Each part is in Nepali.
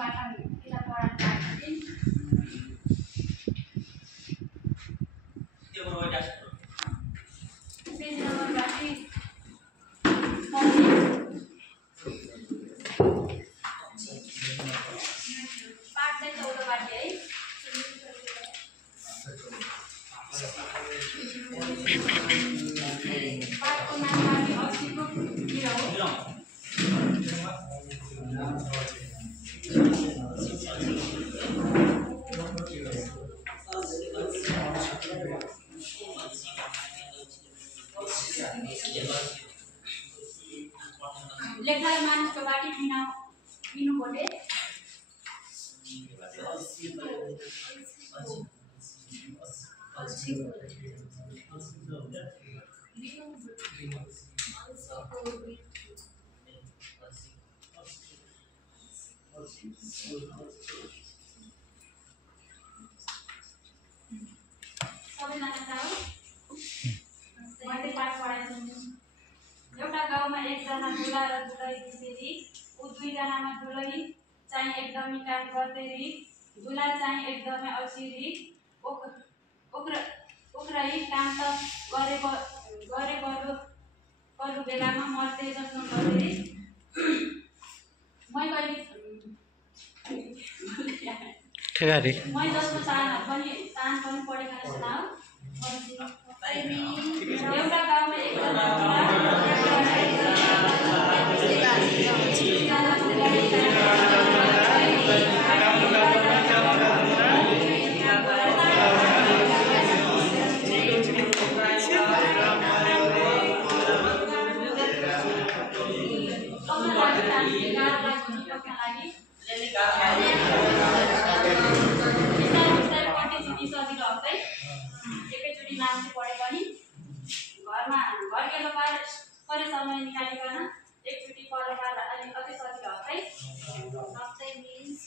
पाठन किताब पढाउन लाग्थे त्यो रोजा पेज नम्बर 32 पाठ चाहिँ 14 बाटे है पाठको नाम हामी 80 को गिरो हो लेखलाई मानिसको बाटी पिनु बोले सबैजना चाहो मैले पाठ पढाएको छु एउटा गाउँमा एकजना दुला र दुलही थिए उ दुईजनामा दुलही चाहिँ एकदमै काम गर्दै दुला चाहिँ एकदमै अल्छी उक्राई काम त गरे गर्नु बेलामा मर्दै जन्म गर्दै मै जस्तो चाहन पनि पढेका सुनाऊ एउटा गाउँमा एकजना एकैचोटि नाम पढे पनि घरमा घर गेलो परे समय निकालिकन एकचोटि पढेर अलि अति सजिलो हो है सबै मिन्स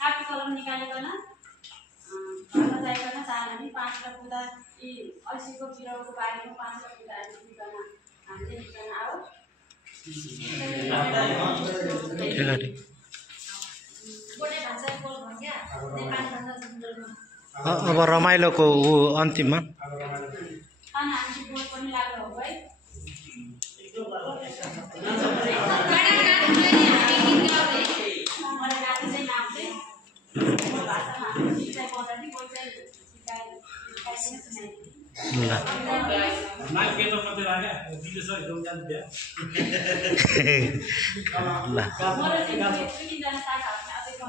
कापी कलम निकालिकन घरमा जाइकन चाहनाले 5 र पुदा यी 80 को किरोको बारेमा 5 र पुदा निकाल्न हामीले निकाल्न आओ अब रमाइलोको अन्तिममा हामी बोर्ड पनि लाग्यो हो है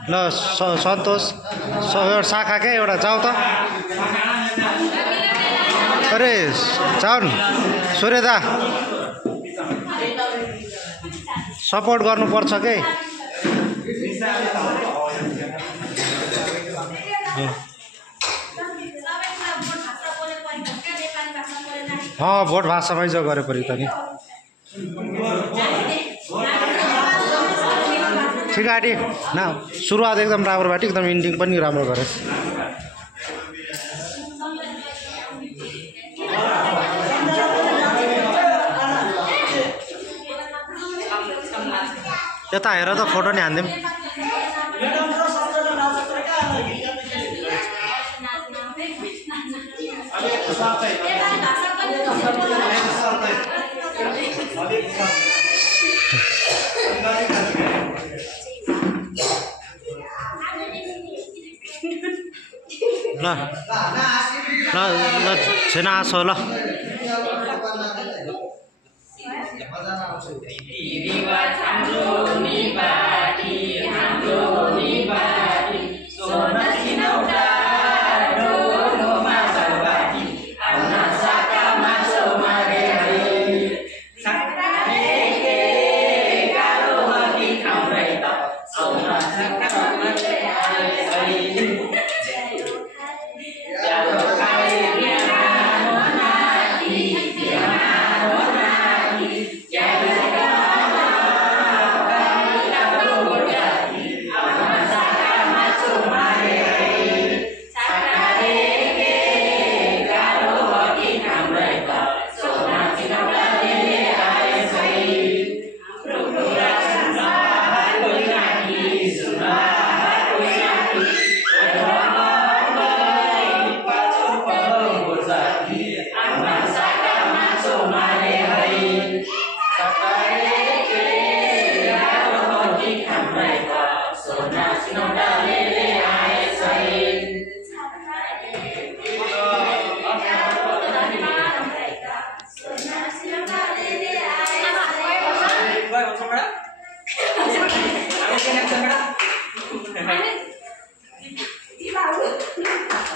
ल सन्तोष शाखा क्या एउटा जाऊ त अरे जाउन सूर्यदा सपोर्ट गर्नुपर्छ के भोट भाषामै जो गरे परि त नि ठिक आँटी न सुरुवात एकदम राम्रो बाटी एकदम इन्डिङ पनि राम्रो गरे यता हेर त फोटो नि हान्दिउँ ल ल ल छैन आसो ल